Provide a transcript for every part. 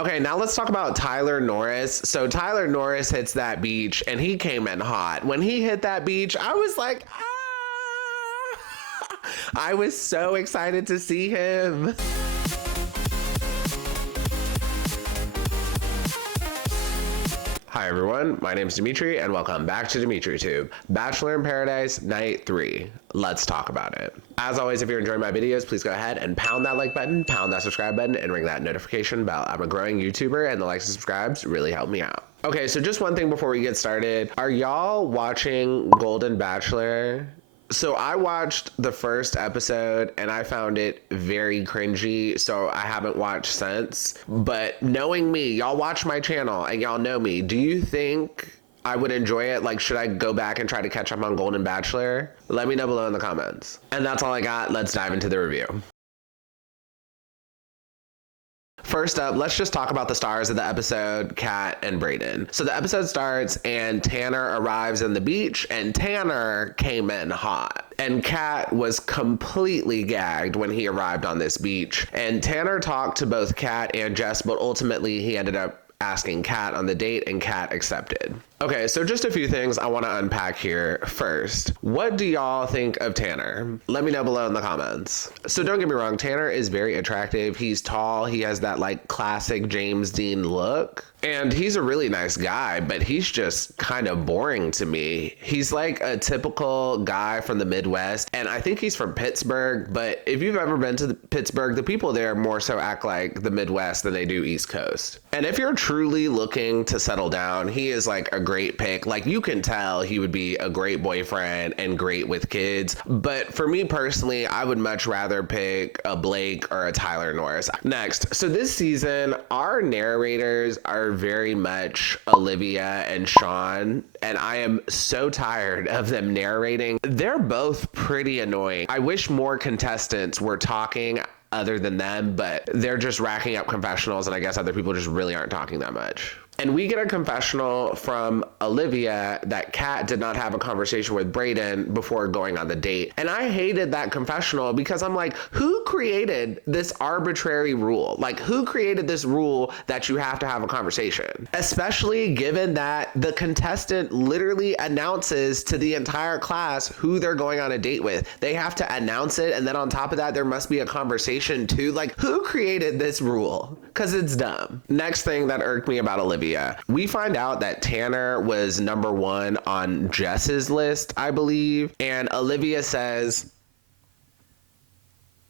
Okay, now let's talk about Tyler Norris. So Tyler Norris hits that beach and he came in hot. When he hit that beach, I was like, ah! I was so excited to see him. Hi everyone, my name is Dimitri and welcome back to DimitriTube. Bachelor in Paradise, Night 3. Let's talk about it. As always, if you're enjoying my videos, please go ahead and pound that like button, pound that subscribe button, and ring that notification bell. I'm a growing YouTuber and the likes and subscribes really help me out. Okay, so just one thing before we get started. Are y'all watching Golden Bachelor? So I watched the first episode and I found it very cringy, so I haven't watched since. But knowing me, y'all watch my channel and y'all know me. Do you think I would enjoy it? Like, should I go back and try to catch up on Golden Bachelor? Let me know below in the comments. And that's all I got. Let's dive into the review. First up, let's just talk about the stars of the episode, Kat and Brayden. So the episode starts and Tanner arrives on the beach and Tanner came in hot. And Kat was completely gagged when he arrived on this beach. And Tanner talked to both Kat and Jess, but ultimately he ended up asking Kat on the date and Kat accepted. Okay, so just a few things I want to unpack here. First, what do y'all think of Tanner? Let me know below in the comments. So don't get me wrong, Tanner is very attractive. He's tall. He has that like classic James Dean look. And he's a really nice guy, but he's just kind of boring to me. He's like a typical guy from the Midwest, and I think he's from Pittsburgh, but if you've ever been to Pittsburgh, the people there more so act like the Midwest than they do East Coast. And if you're truly looking to settle down, he is like a great pick. Like, you can tell he would be a great boyfriend and great with kids. But for me personally, I would much rather pick a Blake or a Tyler Norris. Next, so this season, our narrators are very much Olivia and Sean, and I am so tired of them narrating. They're both pretty annoying. I wish more contestants were talking other than them, but they're just racking up confessionals, and I guess other people just really aren't talking that much. And we get a confessional from Olivia that Kat did not have a conversation with Brayden before going on the date. And I hated that confessional because I'm like, who created this arbitrary rule? Like, who created this rule that you have to have a conversation? Especially given that the contestant literally announces to the entire class who they're going on a date with. They have to announce it, and then on top of that, there must be a conversation too. Like, who created this rule? Because it's dumb. Next thing that irked me about Olivia. We find out that Tanner was #1 on Jess's list, I believe. And Olivia says,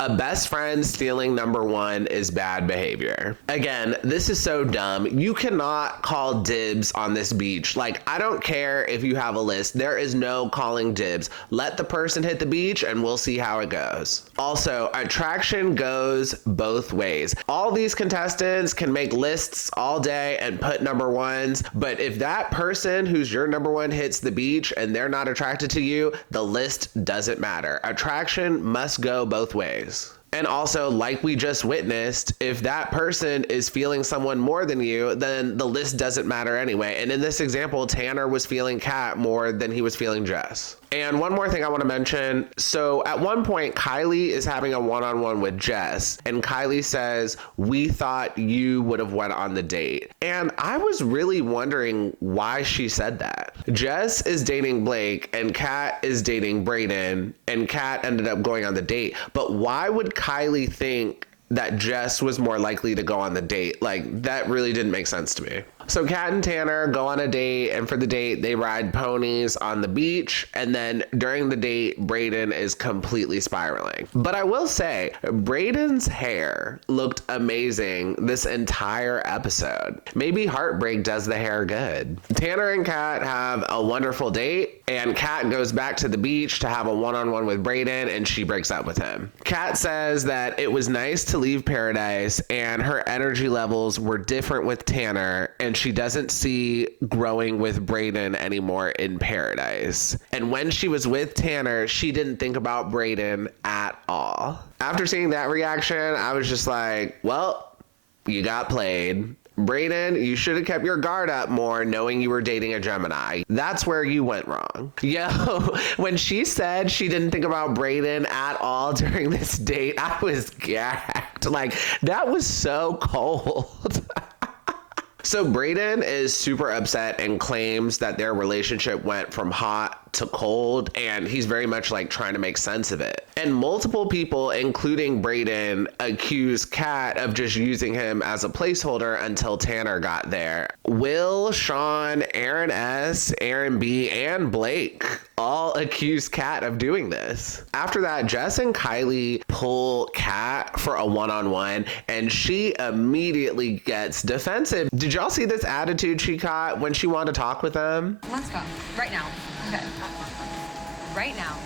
a best friend stealing #1 is bad behavior. Again, this is so dumb. You cannot call dibs on this beach. Like, I don't care if you have a list. There is no calling dibs. Let the person hit the beach and we'll see how it goes. Also, attraction goes both ways. All these contestants can make lists all day and put #1s, but if that person who's your #1 hits the beach and they're not attracted to you, the list doesn't matter. Attraction must go both ways. And also, like we just witnessed, if that person is feeling someone more than you, then the list doesn't matter anyway. And in this example, Tanner was feeling Kat more than he was feeling Jess. And one more thing I want to mention. So at one point, Kylee is having a one-on-one with Jess. And Kylee says, we thought you would have went on the date. And I was really wondering why she said that. Jess is dating Blake and Kat is dating Brayden. And Kat ended up going on the date. But why would Kylee think that Jess was more likely to go on the date? Like, that really didn't make sense to me. So Kat and Tanner go on a date, and for the date, they ride ponies on the beach, and then during the date, Brayden is completely spiraling. But I will say, Brayden's hair looked amazing this entire episode. Maybe heartbreak does the hair good. Tanner and Kat have a wonderful date, and Kat goes back to the beach to have a one-on-one with Brayden, and she breaks up with him. Kat says that it was nice to leave paradise, and her energy levels were different with Tanner, and she doesn't see growing with Brayden anymore in paradise. And when she was with Tanner, she didn't think about Brayden at all. After seeing that reaction, I was just like, well, you got played. Brayden, you should have kept your guard up more knowing you were dating a Gemini. That's where you went wrong. Yo, when she said she didn't think about Brayden at all during this date, I was gagged. Like, that was so cold. So Brayden is super upset and claims that their relationship went from hot to cold, and he's very much like trying to make sense of it. And multiple people, including Brayden, accuse Kat of just using him as a placeholder until Tanner got there. Will, Sean, Aaron S, Aaron B, and Blake all accuse Kat of doing this. After that, Jess and Kylee pull Kat for a one-on-one, and she immediately gets defensive. Did y'all see this attitude she got when she wanted to talk with them? Let's go. Right now. Okay. Right now.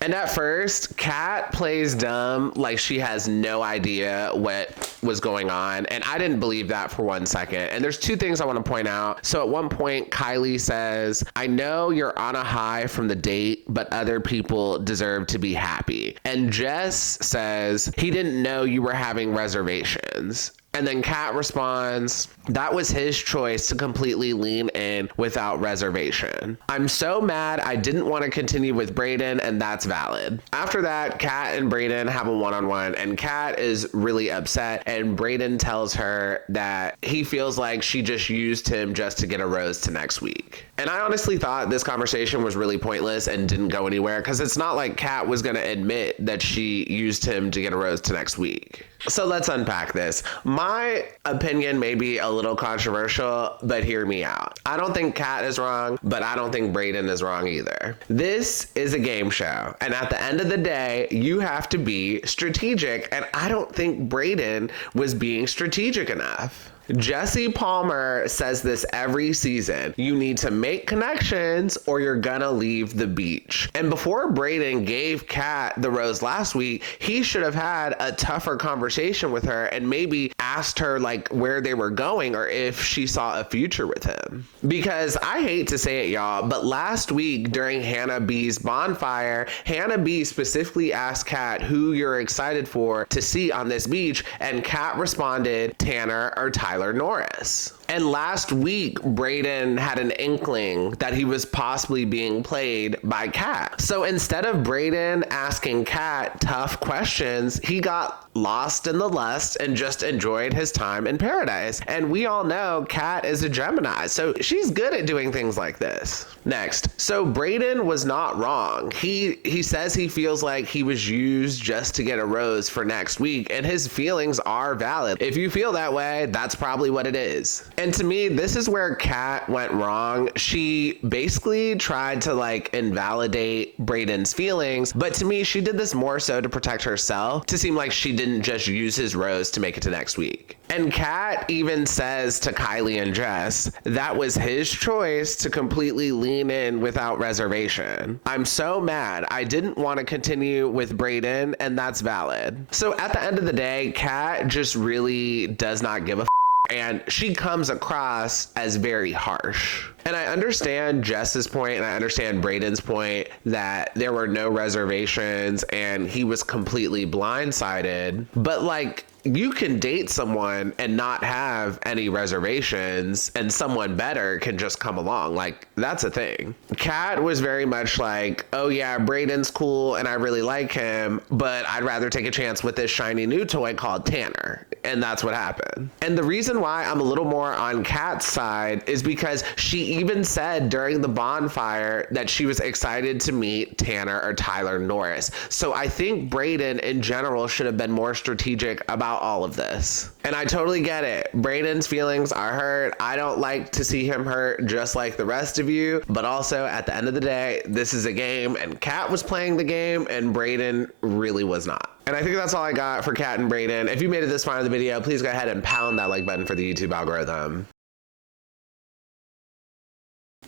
And at first, Kat plays dumb, like she has no idea what was going on. And I didn't believe that for 1 second. And there's two things I want to point out. So at one point, Kylee says, I know you're on a high from the date, but other people deserve to be happy. And Jess says, he didn't know you were having reservations. And then Kat responds, that was his choice to completely lean in without reservation. I'm so mad I didn't want to continue with Brayden, and that's valid. After that, Kat and Brayden have a one-on-one, and Kat is really upset, and Brayden tells her that he feels like she just used him just to get a rose to next week. And I honestly thought this conversation was really pointless and didn't go anywhere, because it's not like Kat was going to admit that she used him to get a rose to next week. So let's unpack this. My opinion may be a little controversial, but hear me out. I don't think Kat is wrong, but I don't think Brayden is wrong either. This is a game show, and at the end of the day, you have to be strategic, and I don't think Brayden was being strategic enough. Jesse Palmer says this every season. You need to make connections or you're gonna leave the beach. And before Brayden gave Kat the rose last week, he should have had a tougher conversation with her and maybe asked her like where they were going or if she saw a future with him. Because I hate to say it, y'all, but last week during Hannah B's bonfire, Hannah B specifically asked Kat who you're excited for to see on this beach, and Kat responded, Tanner or Tyler Norris. And last week, Brayden had an inkling that he was possibly being played by Kat. So instead of Brayden asking Kat tough questions, he got lost in the lust and just enjoyed his time in paradise. And we all know Kat is a Gemini, so she's good at doing things like this. Next, so Brayden was not wrong. He says he feels like he was used just to get a rose for next week, and his feelings are valid. If you feel that way, that's probably what it is. And to me, this is where Kat went wrong. She basically tried to like invalidate Brayden's feelings, but to me, she did this more so to protect herself, to seem like she didn't just use his rose to make it to next week. And Kat even says to Kylee and Jess, that was his choice to completely lean in without reservation. I'm so mad. I didn't want to continue with Brayden, and that's valid. So at the end of the day, Kat just really does not give a and she comes across as very harsh. And I understand Jess's point and I understand Brayden's point that there were no reservations and he was completely blindsided. But like, you can date someone and not have any reservations and someone better can just come along. Like, that's a thing. Kat was very much like, oh yeah, Brayden's cool and I really like him, but I'd rather take a chance with this shiny new toy called Tanner. And that's what happened. And the reason why I'm a little more on Kat's side is because she even said during the bonfire that she was excited to meet Tanner or Tyler Norris. So I think Brayden in general should have been more strategic about all of this. And I totally get it. Brayden's feelings are hurt. I don't like to see him hurt just like the rest of you. But also at the end of the day, this is a game and Kat was playing the game and Brayden really was not. And I think that's all I got for Kat and Brayden. If you made it this far in the video, please go ahead and pound that like button for the YouTube algorithm.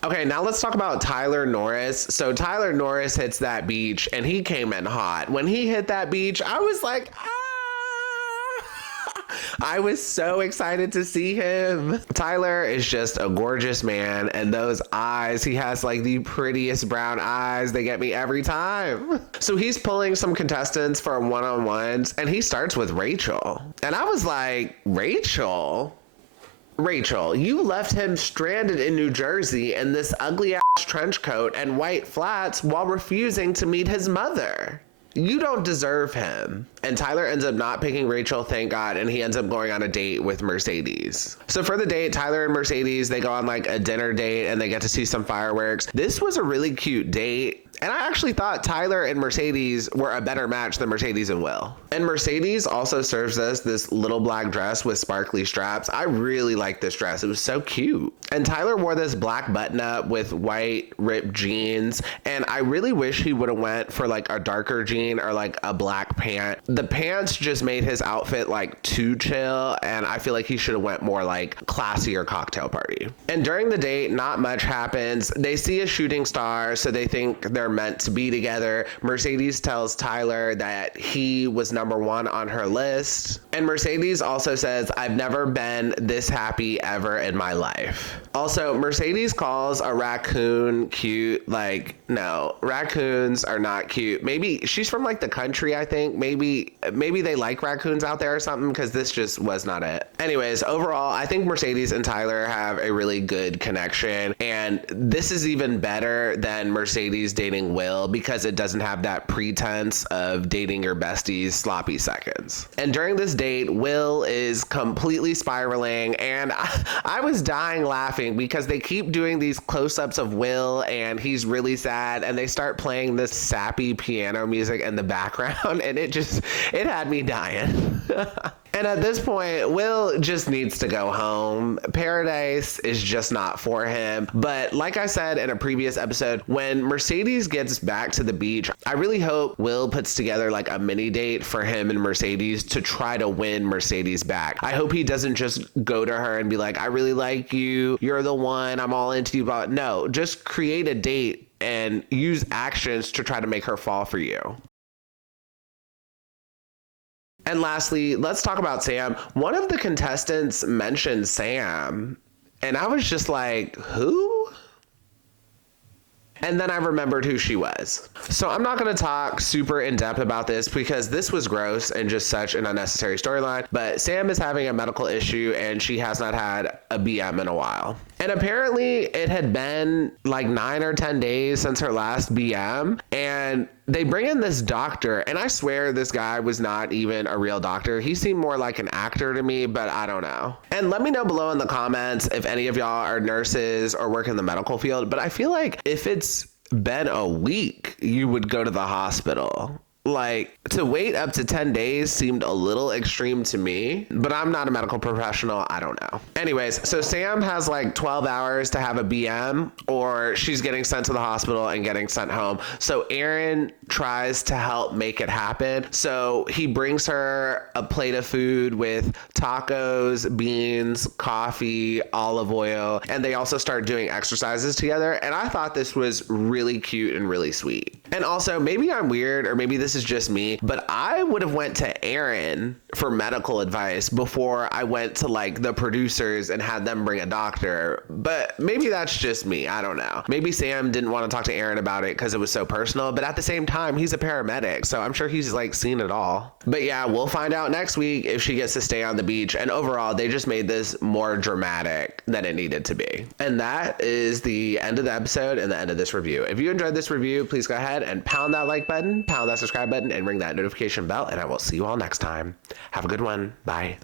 Okay, now let's talk about Tyler Norris. So Tyler Norris hits that beach and he came in hot. When he hit that beach, I was like, ah! I was so excited to see him. Tyler is just a gorgeous man, and those eyes, he has like the prettiest brown eyes. They get me every time. So he's pulling some contestants for one-on-ones, and he starts with Rachel. And I was like, Rachel, you left him stranded in New Jersey in this ugly ass trench coat and white flats while refusing to meet his mother. You don't deserve him. And Tyler ends up not picking Rachel, thank God, and he ends up going on a date with Mercedes. So for the date, Tyler and Mercedes, they go on like a dinner date and they get to see some fireworks. This was a really cute date. And I actually thought Tyler and Mercedes were a better match than Mercedes and Will. And Mercedes also serves us this little black dress with sparkly straps. I really like this dress. It was so cute. And Tyler wore this black button up with white ripped jeans. And I really wish he would have went for like a darker jean or like a black pant. The pants just made his outfit like too chill. And I feel like he should have went more like classier cocktail party. And during the date, not much happens. They see a shooting star, so they think they're meant to be together. Mercedes tells Tyler that he was number one on her list. And Mercedes also says, I've never been this happy ever in my life. Also, Mercedes calls a raccoon cute. Like, no, raccoons are not cute. Maybe she's from like the country, I think. Maybe they like raccoons out there or something, because this just was not it. Anyways, overall, I think Mercedes and Tyler have a really good connection. And this is even better than Mercedes dating Will, because it doesn't have that pretense of dating your bestie's sloppy seconds. And during this date, Will is completely spiraling, and I was dying laughing because they keep doing these close-ups of Will and he's really sad, and they start playing this sappy piano music in the background, and it had me dying. And at this point, Will just needs to go home. Paradise is just not for him. But like I said in a previous episode, when Mercedes gets back to the beach, I really hope Will puts together like a mini date for him and Mercedes to try to win Mercedes back. I hope he doesn't just go to her and be like, I really like you, you're the one, I'm all into you. But no, just create a date and use actions to try to make her fall for you. And lastly, let's talk about Sam. One of the contestants mentioned Sam, and I was just like, who? And then I remembered who she was. So I'm not going to talk super in depth about this because this was gross and just such an unnecessary storyline. But Sam is having a medical issue and she has not had a BM in a while. And apparently it had been like 9 or 10 days since her last BM. And they bring in this doctor, and I swear this guy was not even a real doctor. He seemed more like an actor to me, but I don't know. And let me know below in the comments if any of y'all are nurses or work in the medical field. But I feel like if it's been a week, you would go to the hospital. Like, to wait up to 10 days seemed a little extreme to me, but I'm not a medical professional. I don't know. Anyways, so Sam has like 12 hours to have a BM, or she's getting sent to the hospital and getting sent home. So Aaron tries to help make it happen. So he brings her a plate of food with tacos, beans, coffee, olive oil, and they also start doing exercises together. And I thought this was really cute and really sweet. And also, maybe I'm weird, or maybe this is just me, but I would have went to Aaron for medical advice before I went to like the producers and had them bring a doctor. But maybe that's just me. I don't know. Maybe Sam didn't want to talk to Aaron about it because it was so personal, but at the same time, he's a paramedic, so I'm sure he's like seen it all. But yeah, we'll find out next week if she gets to stay on the beach. And overall, they just made this more dramatic than it needed to be. And that is the end of the episode and the end of this review. If you enjoyed this review, please go ahead and pound that like button, pound that subscribe button, and ring that notification bell, and I will see you all next time. Have a good one. Bye.